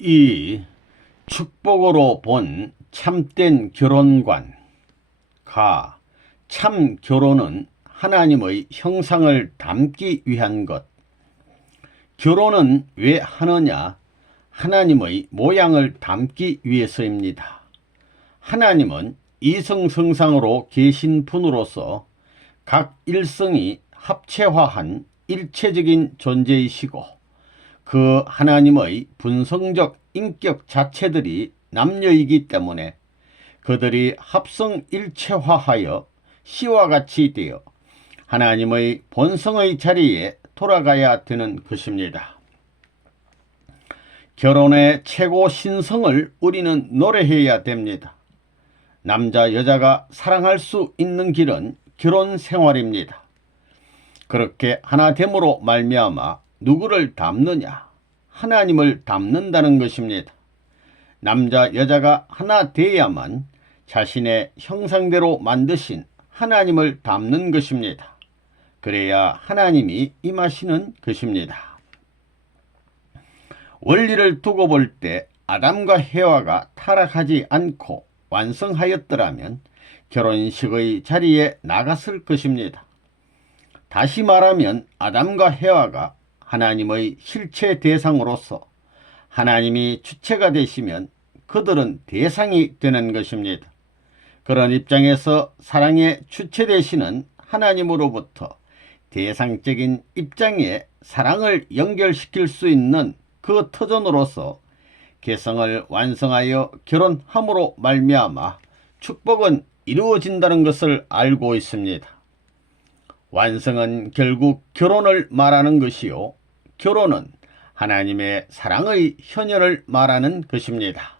이 축복으로 본 참된 결혼관. 참 결혼은 하나님의 형상을 담기 위한 것. 결혼은 왜 하느냐? 하나님의 모양을 담기 위해서입니다. 하나님은 이성성상으로 계신 분으로서 각 일성이 합체화한 일체적인 존재이시고, 그 하나님의 분성적 인격 자체들이 남녀이기 때문에 그들이 합성 일체화하여 씨와 같이 되어 하나님의 본성의 자리에 돌아가야 되는 것입니다. 결혼의 최고 신성을 우리는 노래해야 됩니다. 남자 여자가 사랑할 수 있는 길은 결혼 생활입니다. 그렇게 하나됨으로 말미암아 누구를 닮느냐? 하나님을 닮는다는 것입니다. 남자 여자가 하나 되어야만 자신의 형상대로 만드신 하나님을 닮는 것입니다. 그래야 하나님이 임하시는 것입니다. 원리를 두고 볼 때 아담과 해와가 타락하지 않고 완성하였더라면 결혼식의 자리에 나갔을 것입니다. 다시 말하면 아담과 해와가 하나님의 실체 대상으로서 하나님이 주체가 되시면 그들은 대상이 되는 것입니다. 그런 입장에서 사랑의 주체 되시는 하나님으로부터 대상적인 입장에 사랑을 연결시킬 수 있는 그 터전으로서 개성을 완성하여 결혼함으로 말미암아 축복은 이루어진다는 것을 알고 있습니다. 완성은 결국 결혼을 말하는 것이요, 결혼은 하나님의 사랑의 현현을 말하는 것입니다.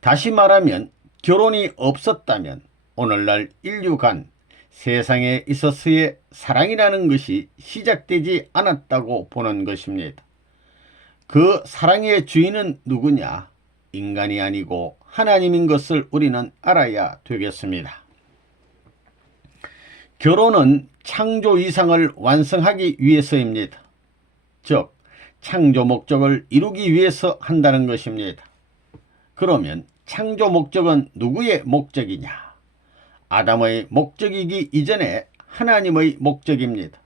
다시 말하면 결혼이 없었다면 오늘날 인류간 세상에 있어서의 사랑이라는 것이 시작되지 않았다고 보는 것입니다. 그 사랑의 주인은 누구냐? 인간이 아니고 하나님인 것을 우리는 알아야 되겠습니다. 결혼은 창조 이상을 완성하기 위해서입니다. 즉, 창조 목적을 이루기 위해서 한다는 것입니다. 그러면 창조 목적은 누구의 목적이냐? 아담의 목적이기 이전에 하나님의 목적입니다.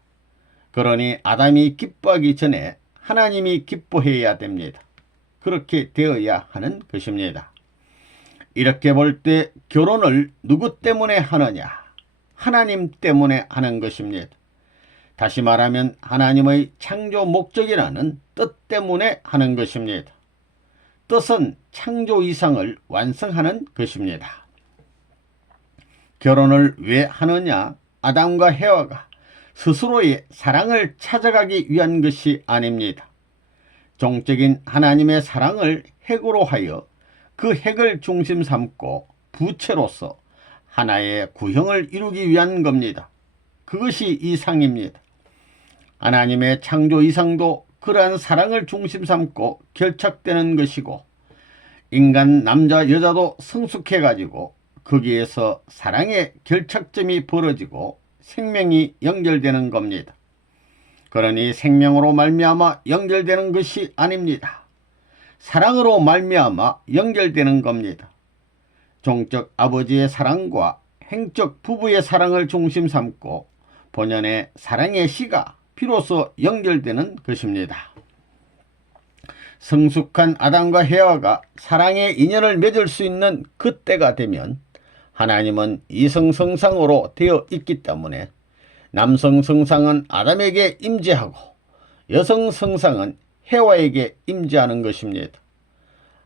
그러니 아담이 기뻐하기 전에 하나님이 기뻐해야 됩니다. 그렇게 되어야 하는 것입니다. 이렇게 볼 때 결혼을 누구 때문에 하느냐? 하나님 때문에 하는 것입니다. 다시 말하면 하나님의 창조 목적이라는 뜻 때문에 하는 것입니다. 뜻은 창조 이상을 완성하는 것입니다. 결혼을 왜 하느냐? 아담과 해와가 스스로의 사랑을 찾아가기 위한 것이 아닙니다. 종적인 하나님의 사랑을 핵으로 하여 그 핵을 중심 삼고 부체로서 하나의 구형을 이루기 위한 겁니다. 그것이 이상입니다. 하나님의 창조 이상도 그러한 사랑을 중심 삼고 결착되는 것이고, 인간 남자 여자도 성숙해가지고 거기에서 사랑의 결착점이 벌어지고 생명이 연결되는 겁니다. 그러니 생명으로 말미암아 연결되는 것이 아닙니다. 사랑으로 말미암아 연결되는 겁니다. 종적 아버지의 사랑과 행적 부부의 사랑을 중심 삼고 본연의 사랑의 씨가 비로소 연결되는 것입니다. 성숙한 아담과 해와가 사랑의 인연을 맺을 수 있는 그때가 되면 하나님은 이성성상으로 되어 있기 때문에 남성성상은 아담에게 임재하고 여성성상은 해와에게 임재하는 것입니다.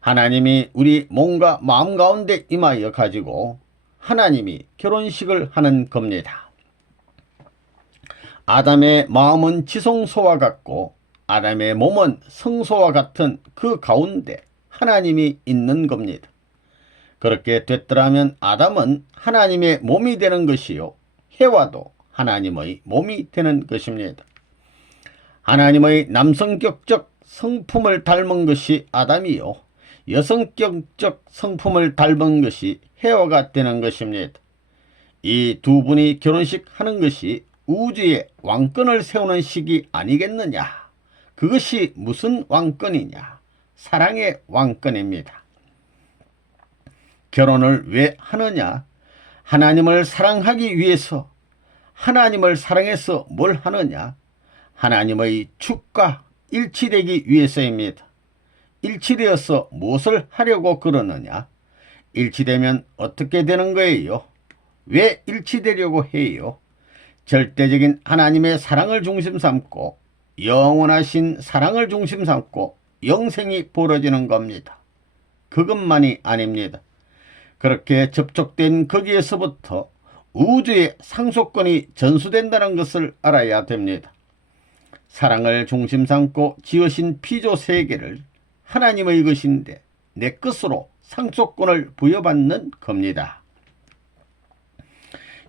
하나님이 우리 몸과 마음 가운데 임하여 가지고 하나님이 결혼식을 하는 겁니다. 아담의 마음은 지성소와 같고 아담의 몸은 성소와 같은 그 가운데 하나님이 있는 겁니다. 그렇게 됐더라면 아담은 하나님의 몸이 되는 것이요, 해와도 하나님의 몸이 되는 것입니다. 하나님의 남성격적 성품을 닮은 것이 아담이요, 여성격적 성품을 닮은 것이 해와가 되는 것입니다. 이 두 분이 결혼식 하는 것이 우주에 왕권을 세우는 시기 아니겠느냐? 그것이 무슨 왕권이냐? 사랑의 왕권입니다. 결혼을 왜 하느냐? 하나님을 사랑하기 위해서. 하나님을 사랑해서 뭘 하느냐? 하나님의 축과 일치되기 위해서입니다. 일치되어서 무엇을 하려고 그러느냐? 일치되면 어떻게 되는 거예요? 왜 일치되려고 해요? 절대적인 하나님의 사랑을 중심 삼고 영원하신 사랑을 중심 삼고 영생이 벌어지는 겁니다. 그것만이 아닙니다. 그렇게 접촉된 거기에서부터 우주의 상속권이 전수된다는 것을 알아야 됩니다. 사랑을 중심 삼고 지으신 피조 세계를 하나님의 것인데 내 것으로 상속권을 부여받는 겁니다.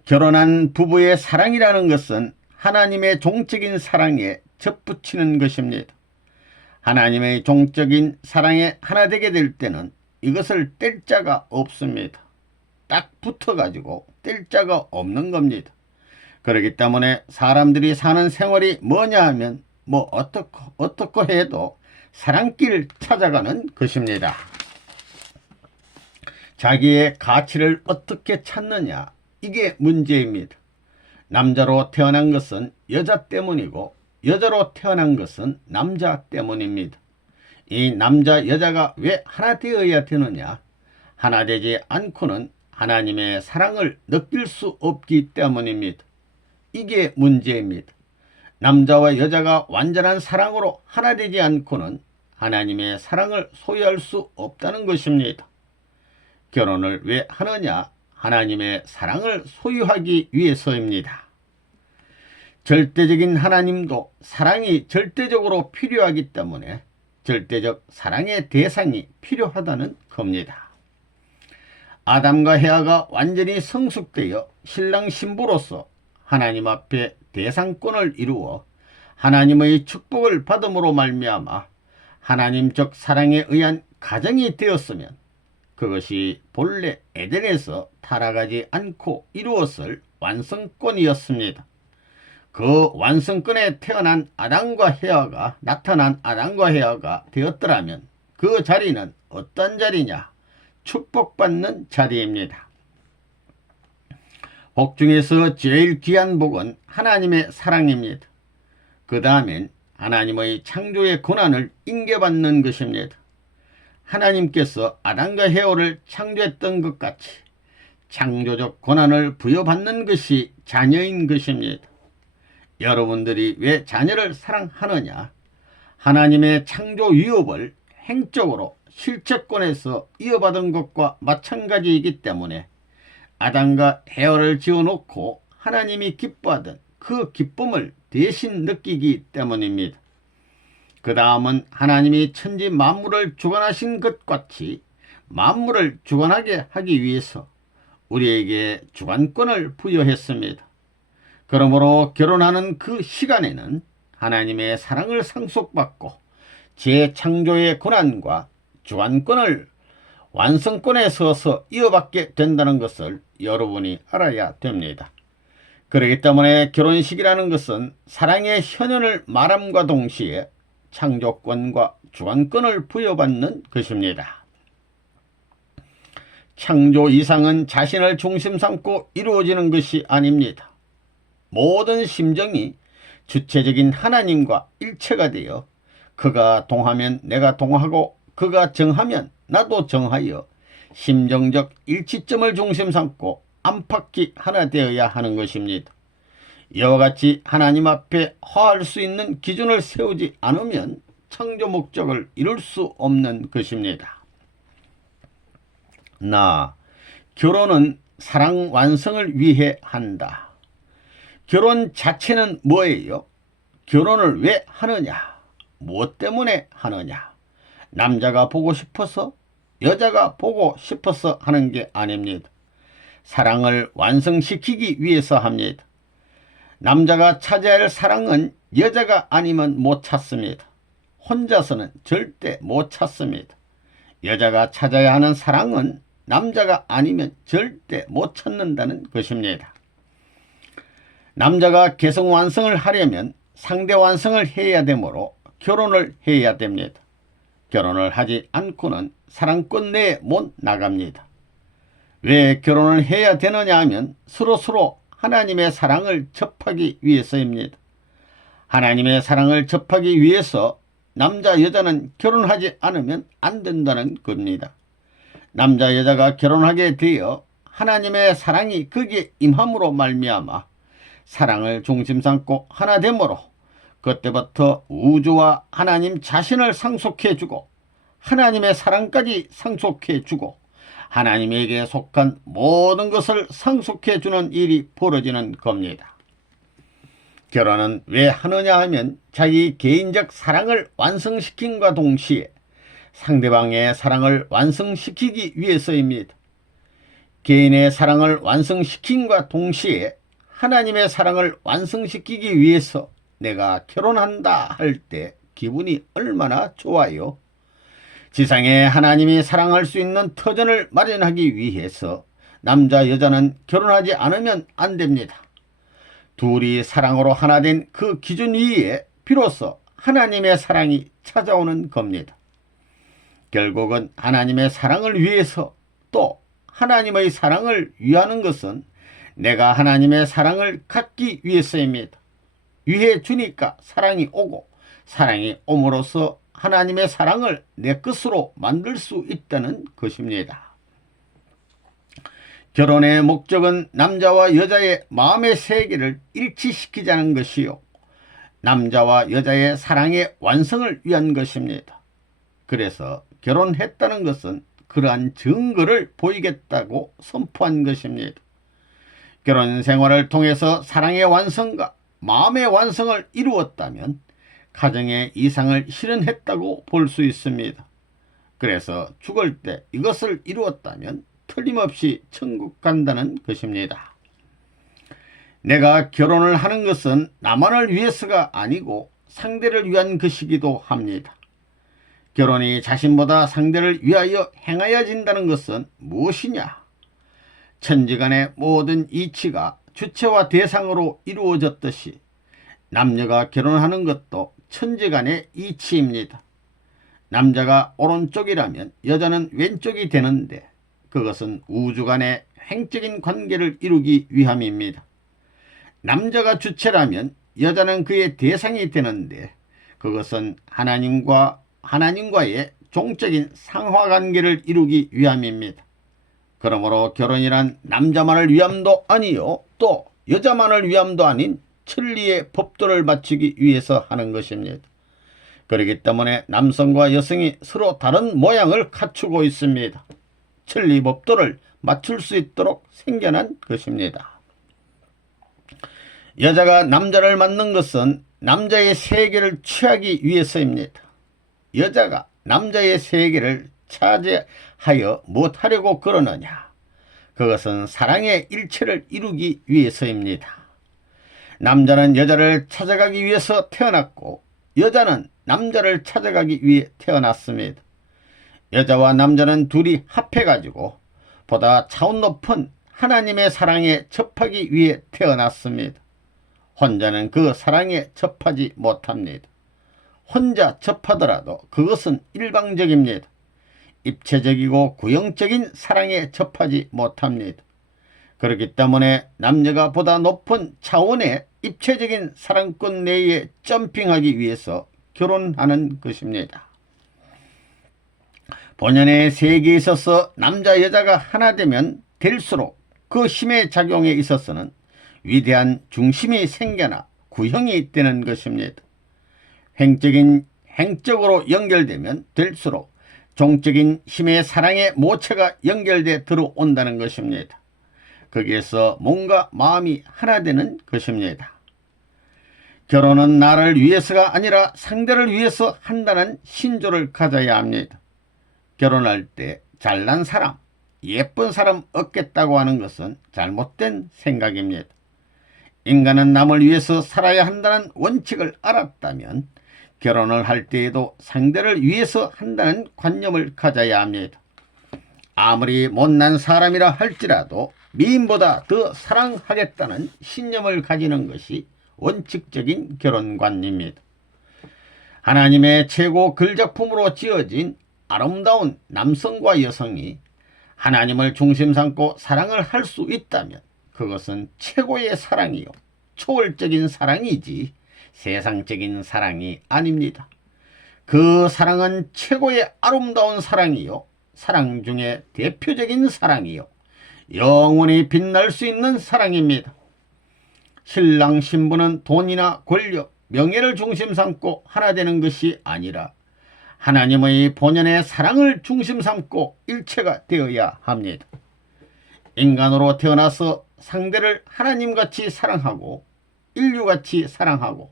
결혼한 부부의 사랑이라는 것은 하나님의 종적인 사랑에 접붙이는 것입니다. 하나님의 종적인 사랑에 하나 되게 될 때는 이것을 뗄 자가 없습니다. 딱 붙어가지고 뗄 자가 없는 겁니다. 그렇기 때문에 사람들이 사는 생활이 뭐냐 하면 어떻게 해도 사랑길을 찾아가는 것입니다. 자기의 가치를 어떻게 찾느냐, 이게 문제입니다. 남자로 태어난 것은 여자 때문이고 여자로 태어난 것은 남자 때문입니다. 이 남자 여자가 왜 하나 되어야 되느냐? 하나 되지 않고는 하나님의 사랑을 느낄 수 없기 때문입니다. 이게 문제입니다. 남자와 여자가 완전한 사랑으로 하나 되지 않고는 하나님의 사랑을 소유할 수 없다는 것입니다. 결혼을 왜 하느냐? 하나님의 사랑을 소유하기 위해서입니다. 절대적인 하나님도 사랑이 절대적으로 필요하기 때문에 절대적 사랑의 대상이 필요하다는 겁니다. 아담과 헤아가 완전히 성숙되어 신랑 신부로서 하나님 앞에 대상권을 이루어 하나님의 축복을 받음으로 말미암아 하나님적 사랑에 의한 가정이 되었으면 그것이 본래 에덴에서 타락하지 않고 이루었을 완성권이었습니다. 그 완성권에 태어난 아담과 헤아가 나타난 아담과 헤아가 되었더라면 그 자리는 어떤 자리냐? 축복받는 자리입니다. 복 중에서 제일 귀한 복은 하나님의 사랑입니다. 그 다음엔 하나님의 창조의 권한을 인계받는 것입니다. 하나님께서 아담과 헤아를 창조했던 것 같이 창조적 권한을 부여받는 것이 자녀인 것입니다. 여러분들이 왜 자녀를 사랑하느냐? 하나님의 창조 위협을 행적으로 실체권에서 이어받은 것과 마찬가지이기 때문에 아담과 헤아를 지어놓고 하나님이 기뻐하던 그 기쁨을 대신 느끼기 때문입니다. 그 다음은 하나님이 천지 만물을 주관하신 것 같이 만물을 주관하게 하기 위해서 우리에게 주관권을 부여했습니다. 그러므로 결혼하는 그 시간에는 하나님의 사랑을 상속받고 재창조의 권한과 주관권을 완성권에 서서 이어받게 된다는 것을 여러분이 알아야 됩니다. 그렇기 때문에 결혼식이라는 것은 사랑의 현현을 말함과 동시에 창조권과 주관권을 부여받는 것입니다. 창조 이상은 자신을 중심 삼고 이루어지는 것이 아닙니다. 모든 심정이 주체적인 하나님과 일체가 되어 그가 동하면 내가 동하고 그가 정하면 나도 정하여 심정적 일치점을 중심 삼고 안팎이 하나 되어야 하는 것입니다. 이와 같이 하나님 앞에 화할 수 있는 기준을 세우지 않으면 창조 목적을 이룰 수 없는 것입니다. 결혼은 사랑 완성을 위해 한다. 결혼 자체는 뭐예요? 결혼을 왜 하느냐? 무엇 때문에 하느냐? 남자가 보고 싶어서, 여자가 보고 싶어서 하는 게 아닙니다. 사랑을 완성시키기 위해서 합니다. 남자가 찾아야 할 사랑은 여자가 아니면 못 찾습니다. 혼자서는 절대 못 찾습니다. 여자가 찾아야 하는 사랑은 남자가 아니면 절대 못 찾는다는 것입니다. 남자가 개성 완성을 하려면 상대 완성을 해야 되므로 결혼을 해야 됩니다. 결혼을 하지 않고는 사랑권 내에 못 나갑니다. 왜 결혼을 해야 되느냐 하면 서로 하나님의 사랑을 접하기 위해서입니다. 하나님의 사랑을 접하기 위해서 남자 여자는 결혼하지 않으면 안 된다는 겁니다. 남자 여자가 결혼하게 되어 하나님의 사랑이 거기에 임함으로 말미암아 사랑을 중심 삼고 하나됨으로 그때부터 우주와 하나님 자신을 상속해주고 하나님의 사랑까지 상속해주고 하나님에게 속한 모든 것을 상속해주는 일이 벌어지는 겁니다. 결혼은 왜 하느냐 하면 자기 개인적 사랑을 완성시킴과 동시에 상대방의 사랑을 완성시키기 위해서입니다. 개인의 사랑을 완성시킴과 동시에 하나님의 사랑을 완성시키기 위해서 내가 결혼한다 할 때 기분이 얼마나 좋아요. 지상에 하나님이 사랑할 수 있는 터전을 마련하기 위해서 남자 여자는 결혼하지 않으면 안 됩니다. 둘이 사랑으로 하나 된 그 기준 위에 비로소 하나님의 사랑이 찾아오는 겁니다. 결국은 하나님의 사랑을 위해서 또 하나님의 사랑을 위하는 것은 내가 하나님의 사랑을 갖기 위해서입니다. 위해 주니까 사랑이 오고 사랑이 옴으로써 하나님의 사랑을 내 것으로 만들 수 있다는 것입니다. 결혼의 목적은 남자와 여자의 마음의 세계를 일치시키자는 것이요. 남자와 여자의 사랑의 완성을 위한 것입니다. 그래서 결혼했다는 것은 그러한 증거를 보이겠다고 선포한 것입니다. 결혼 생활을 통해서 사랑의 완성과 마음의 완성을 이루었다면 가정의 이상을 실현했다고 볼 수 있습니다. 그래서 죽을 때 이것을 이루었다면 틀림없이 천국 간다는 것입니다. 내가 결혼을 하는 것은 나만을 위해서가 아니고 상대를 위한 것이기도 합니다. 결혼이 자신보다 상대를 위하여 행하여진다는 것은 무엇이냐? 천지간의 모든 이치가 주체와 대상으로 이루어졌듯이 남녀가 결혼하는 것도 천지간의 이치입니다. 남자가 오른쪽이라면 여자는 왼쪽이 되는데 그것은 우주간의 횡적인 관계를 이루기 위함입니다. 남자가 주체라면 여자는 그의 대상이 되는데 그것은 하나님과의 종적인 상하관계를 이루기 위함입니다. 그러므로 결혼이란 남자만을 위함도 아니요 또 여자만을 위함도 아닌 천리의 법도를 맞추기 위해서 하는 것입니다. 그렇기 때문에 남성과 여성이 서로 다른 모양을 갖추고 있습니다. 천리 법도를 맞출 수 있도록 생겨난 것입니다. 여자가 남자를 만난 것은 남자의 세계를 취하기 위해서입니다. 여자가 남자의 세계를 차지하여 무엇하려고 그러느냐? 그것은 사랑의 일체를 이루기 위해서입니다. 남자는 여자를 찾아가기 위해서 태어났고 여자는 남자를 찾아가기 위해 태어났습니다. 여자와 남자는 둘이 합해가지고 보다 차원 높은 하나님의 사랑에 접하기 위해 태어났습니다. 혼자는 그 사랑에 접하지 못합니다. 혼자 접하더라도 그것은 일방적입니다. 입체적이고 구형적인 사랑에 접하지 못합니다. 그렇기 때문에 남녀가 보다 높은 차원의 입체적인 사랑권 내에 점핑하기 위해서 결혼하는 것입니다. 본연의 세계에 있어서 남자 여자가 하나 되면 될수록 그 힘의 작용에 있어서는 위대한 중심이 생겨나 구형이 되는 것입니다. 횡적으로 연결되면 될수록 종적인 힘의 사랑의 모체가 연결돼 들어온다는 것입니다. 거기에서 몸과 마음이 하나 되는 것입니다. 결혼은 나를 위해서가 아니라 상대를 위해서 한다는 신조를 가져야 합니다. 결혼할 때 잘난 사람, 예쁜 사람 얻겠다고 하는 것은 잘못된 생각입니다. 인간은 남을 위해서 살아야 한다는 원칙을 알았다면 결혼을 할 때에도 상대를 위해서 한다는 관념을 가져야 합니다. 아무리 못난 사람이라 할지라도 미인보다 더 사랑하겠다는 신념을 가지는 것이 원칙적인 결혼관입니다. 하나님의 최고 글작품으로 지어진 아름다운 남성과 여성이 하나님을 중심 삼고 사랑을 할 수 있다면 그것은 최고의 사랑이요, 초월적인 사랑이지 세상적인 사랑이 아닙니다. 그 사랑은 최고의 아름다운 사랑이요, 사랑 중에 대표적인 사랑이요, 영원히 빛날 수 있는 사랑입니다. 신랑 신부는 돈이나 권력, 명예를 중심 삼고 하나 되는 것이 아니라 하나님의 본연의 사랑을 중심 삼고 일체가 되어야 합니다. 인간으로 태어나서 상대를 하나님같이 사랑하고 인류같이 사랑하고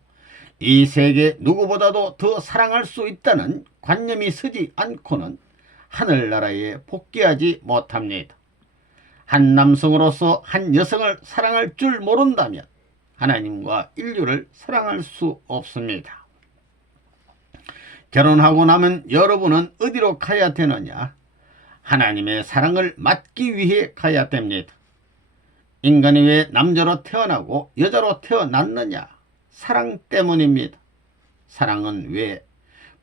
이 세계 누구보다도 더 사랑할 수 있다는 관념이 서지 않고는 하늘나라에 복귀하지 못합니다. 한 남성으로서 한 여성을 사랑할 줄 모른다면 하나님과 인류를 사랑할 수 없습니다. 결혼하고 나면 여러분은 어디로 가야 되느냐? 하나님의 사랑을 맡기 위해 가야 됩니다. 인간이 왜 남자로 태어나고 여자로 태어났느냐? 사랑 때문입니다. 사랑은 왜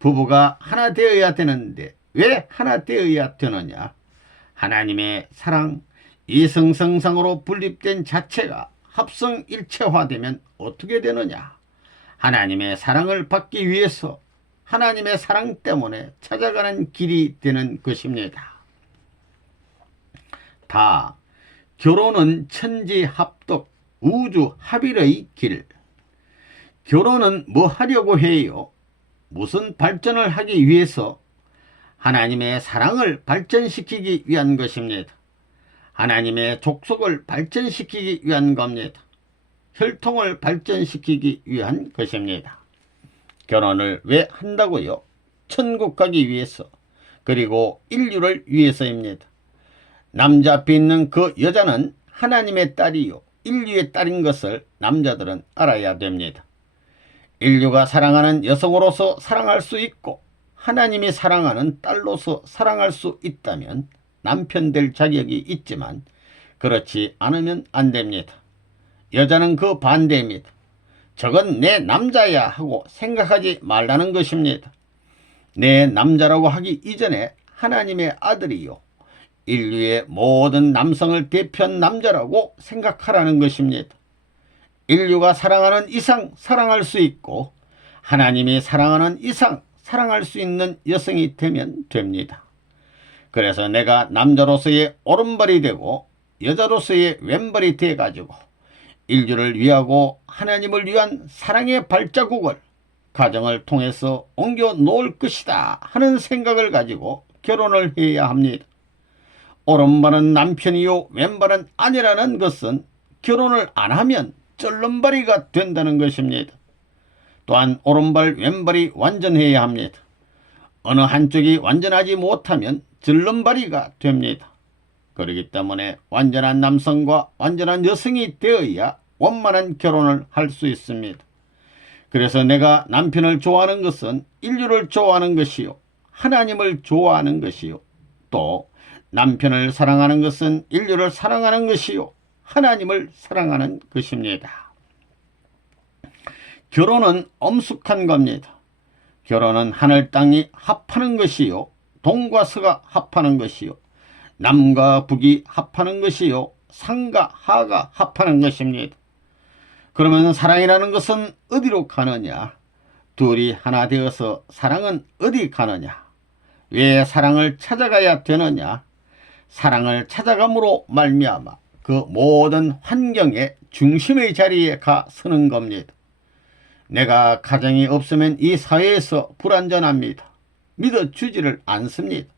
부부가 하나 되어야 되는데 왜 하나 되어야 되느냐? 하나님의 사랑, 이성성상으로 분립된 자체가 합성일체화되면 어떻게 되느냐? 하나님의 사랑을 받기 위해서 하나님의 사랑 때문에 찾아가는 길이 되는 것입니다. 다 결혼은 천지합독 우주합일의 길. 결혼은 뭐 하려고 해요? 무슨 발전을 하기 위해서? 하나님의 사랑을 발전시키기 위한 것입니다. 하나님의 족속을 발전시키기 위한 겁니다. 혈통을 발전시키기 위한 것입니다. 결혼을 왜 한다고요? 천국 가기 위해서, 그리고 인류를 위해서입니다. 남자 앞에 있는 그 여자는 하나님의 딸이요, 인류의 딸인 것을 남자들은 알아야 됩니다. 인류가 사랑하는 여성으로서 사랑할 수 있고 하나님이 사랑하는 딸로서 사랑할 수 있다면 남편 될 자격이 있지만 그렇지 않으면 안 됩니다. 여자는 그 반대입니다. 저건 내 남자야 하고 생각하지 말라는 것입니다. 내 남자라고 하기 이전에 하나님의 아들이요, 인류의 모든 남성을 대표한 남자라고 생각하라는 것입니다. 인류가 사랑하는 이상 사랑할 수 있고 하나님이 사랑하는 이상 사랑할 수 있는 여성이 되면 됩니다. 그래서 내가 남자로서의 오른발이 되고 여자로서의 왼발이 돼가지고 인류를 위하고 하나님을 위한 사랑의 발자국을 가정을 통해서 옮겨 놓을 것이다 하는 생각을 가지고 결혼을 해야 합니다. 오른발은 남편이요 왼발은 아내라는 것은 결혼을 안 하면 쩔름발이가 된다는 것입니다. 또한 오른발 왼발이 완전해야 합니다. 어느 한쪽이 완전하지 못하면 쩔름발이가 됩니다. 그렇기 때문에 완전한 남성과 완전한 여성이 되어야 원만한 결혼을 할 수 있습니다. 그래서 내가 남편을 좋아하는 것은 인류를 좋아하는 것이요, 하나님을 좋아하는 것이요, 또 남편을 사랑하는 것은 인류를 사랑하는 것이요, 하나님을 사랑하는 것입니다. 결혼은 엄숙한 겁니다. 결혼은 하늘 땅이 합하는 것이요, 동과 서가 합하는 것이요, 남과 북이 합하는 것이요, 상과 하가 합하는 것입니다. 그러면 사랑이라는 것은 어디로 가느냐? 둘이 하나 되어서 사랑은 어디 가느냐? 왜 사랑을 찾아가야 되느냐? 사랑을 찾아감으로 말미암아 그 모든 환경의 중심의 자리에 가 서는 겁니다. 내가 가정이 없으면 이 사회에서 불완전합니다. 믿어주지를 않습니다.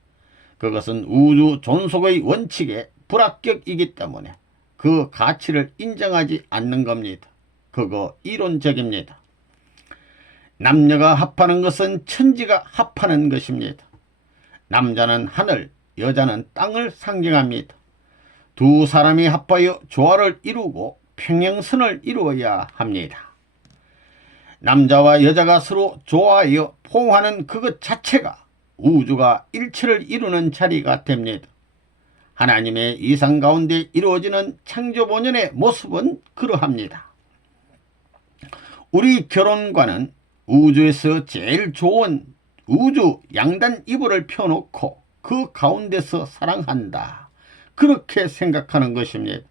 그것은 우주 존속의 원칙에 불합격이기 때문에 그 가치를 인정하지 않는 겁니다. 그거 이론적입니다. 남녀가 합하는 것은 천지가 합하는 것입니다. 남자는 하늘, 여자는 땅을 상징합니다. 두 사람이 합하여 조화를 이루고 평행선을 이루어야 합니다. 남자와 여자가 서로 좋아하여 포옹하는 그것 자체가 우주가 일체를 이루는 자리가 됩니다. 하나님의 이상 가운데 이루어지는 창조본연의 모습은 그러합니다. 우리 결혼관은 우주에서 제일 좋은 우주 양단 이불을 펴놓고 그 가운데서 사랑한다. 그렇게 생각하는 것입니다.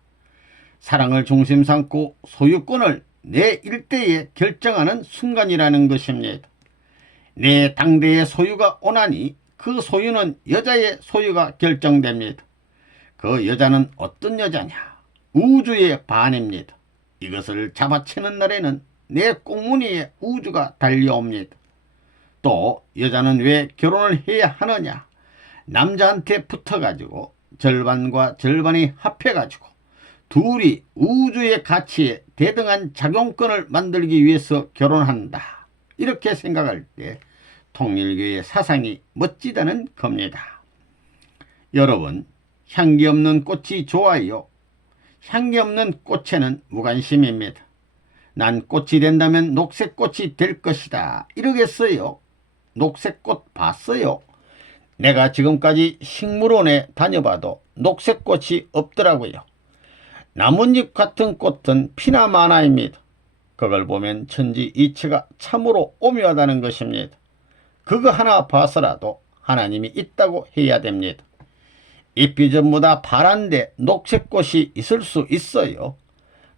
사랑을 중심 삼고 소유권을 내 일대에 결정하는 순간이라는 것입니다. 내 당대의 소유가 오나니 그 소유는 여자의 소유가 결정됩니다. 그 여자는 어떤 여자냐? 우주의 반입니다. 이것을 잡아채는 날에는 내 꽁무니에 우주가 달려옵니다. 또 여자는 왜 결혼을 해야 하느냐? 남자한테 붙어가지고 절반과 절반이 합해가지고 둘이 우주의 가치에 대등한 작용권을 만들기 위해서 결혼한다. 이렇게 생각할 때 통일교의 사상이 멋지다는 겁니다. 여러분, 향기 없는 꽃이 좋아요. 향기 없는 꽃에는 무관심입니다. 난 꽃이 된다면 녹색꽃이 될 것이다. 이러겠어요? 녹색꽃 봤어요? 내가 지금까지 식물원에 다녀봐도 녹색꽃이 없더라고요. 나뭇잎 같은 꽃은 피나 마나입니다. 그걸 보면 천지 이치가 참으로 오묘하다는 것입니다. 그거 하나 봐서라도 하나님이 있다고 해야 됩니다. 잎이 전부 다 파란데 녹색꽃이 있을 수 있어요.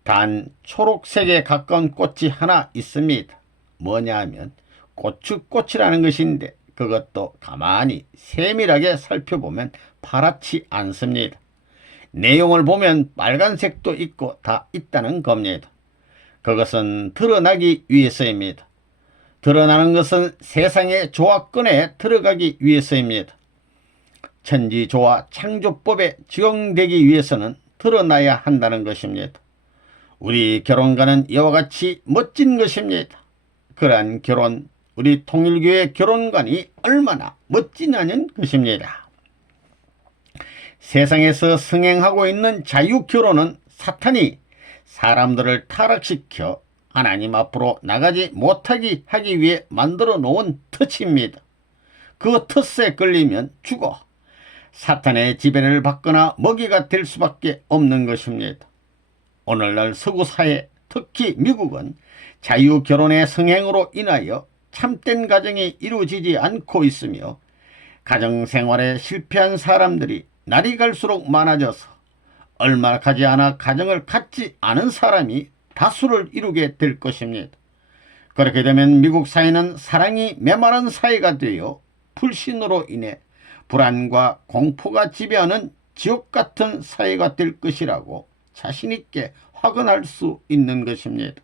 단 초록색에 가까운 꽃이 하나 있습니다. 뭐냐 하면 고추꽃이라는 것인데 그것도 가만히 세밀하게 살펴보면 파랗지 않습니다. 내용을 보면 빨간색도 있고 다 있다는 겁니다. 그것은 드러나기 위해서입니다. 드러나는 것은 세상의 조화권에 들어가기 위해서입니다. 천지조화 창조법에 적용되기 위해서는 드러나야 한다는 것입니다. 우리 결혼관은 이와 같이 멋진 것입니다. 그러한 결혼, 우리 통일교의 결혼관이 얼마나 멋지냐는 것입니다. 세상에서 승행하고 있는 자유결혼은 사탄이 사람들을 타락시켜 하나님 앞으로 나가지 못하게 하기 위해 만들어 놓은 덫입니다. 그 덫에 걸리면 죽어 사탄의 지배를 받거나 먹이가 될 수밖에 없는 것입니다. 오늘날 서구 사회, 특히 미국은 자유결혼의 성행으로 인하여 참된 가정이 이루어지지 않고 있으며 가정생활에 실패한 사람들이 날이 갈수록 많아져서 얼마 가지 않아 가정을 갖지 않은 사람이 다수를 이루게 될 것입니다. 그렇게 되면 미국 사회는 사랑이 메마른 사회가 되어 불신으로 인해 불안과 공포가 지배하는 지옥 같은 사회가 될 것이라고 자신있게 확언할 수 있는 것입니다.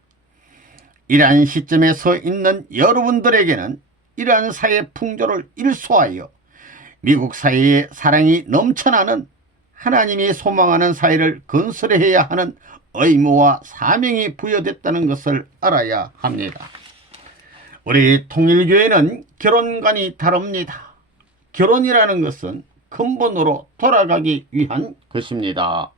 이러한 시점에 서 있는 여러분들에게는 이러한 사회 풍조를 일소하여 미국 사회에 사랑이 넘쳐나는 하나님이 소망하는 사회를 건설해야 하는 의무와 사명이 부여됐다는 것을 알아야 합니다. 우리 통일교회는 결혼관이 다릅니다. 결혼이라는 것은 근본으로 돌아가기 위한 것입니다.